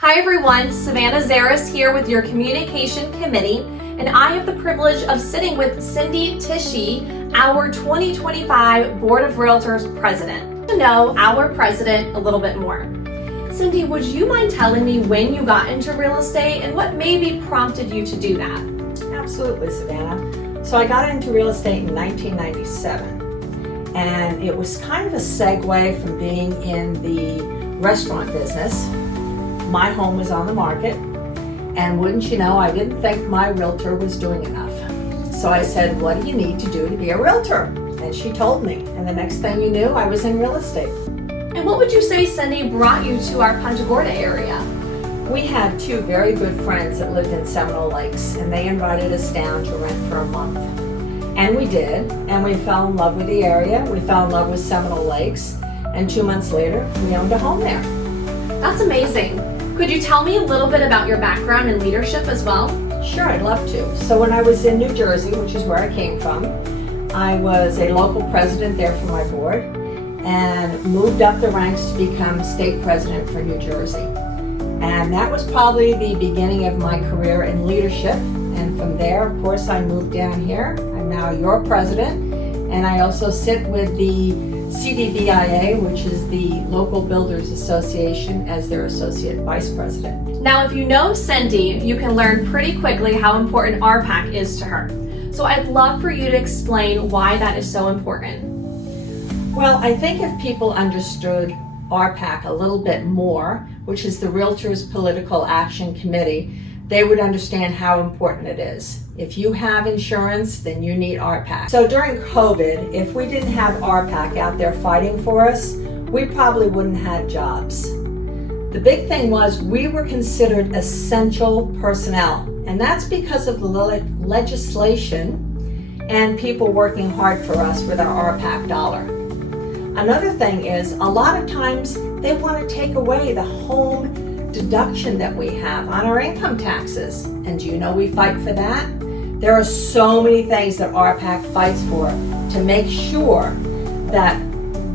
Hi everyone, Savannah Zaris here with your Communication Committee, and I have the privilege of sitting with Marsh-Tichy, our 2025 Board of Realtors President, to know our president a little bit more. Cindy, would you mind telling me when you got into real estate and what maybe prompted you to do that? Absolutely, Savannah. So I got into real estate in 1997, and it was kind of a segue from being in the restaurant business. My home was on the market, and wouldn't you know, I didn't think my realtor was doing enough. So I said, what do you need to do to be a realtor? And she told me, and the next thing you knew, I was in real estate. And what would you say, Cindy, brought you to our Punta Gorda area? We had two very good friends that lived in Seminole Lakes, and they invited us down to rent for a month. And we did, and we fell in love with the area. We fell in love with Seminole Lakes, and 2 months later, we owned a home there. That's amazing. Could you tell me a little bit about your background in leadership as well? Sure, I'd love to. So when I was in New Jersey, which is where I came from, I was a local president there for my board and moved up the ranks to become state president for New Jersey. And that was probably the beginning of my career in leadership. And from there, of course, I moved down here. I'm now your president, and I also sit with the CDBIA, which is the Local Builders Association, as their associate vice president. Now, if you know Cindy, you can learn pretty quickly how important RPAC is to her. So I'd love for you to explain why that is so important. Well, I think if people understood RPAC a little bit more, which is the Realtors Political Action Committee, they would understand how important it is. If you have insurance, then you need RPAC. So during COVID, if we didn't have RPAC out there fighting for us, we probably wouldn't have jobs. The big thing was we were considered essential personnel, and that's because of the legislation and people working hard for us with our RPAC dollar. Another thing is, a lot of times they want to take away the home deduction that we have on our income taxes. And do you know we fight for that? There are so many things that RPAC fights for to make sure that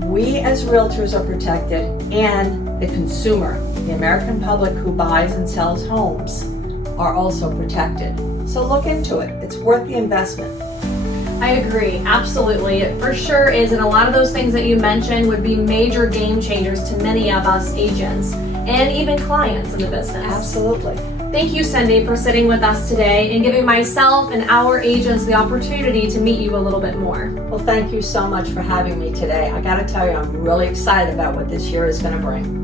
we as realtors are protected and the consumer, the American public who buys and sells homes, are also protected. So look into it. It's worth the investment. I agree, absolutely. It for sure is, and a lot of those things that you mentioned would be major game changers to many of us agents and even clients in the business. Absolutely. Thank you, Cindy, for sitting with us today and giving myself and our agents the opportunity to meet you a little bit more. Well, thank you so much for having me today. I got to tell you, I'm really excited about what this year is going to bring.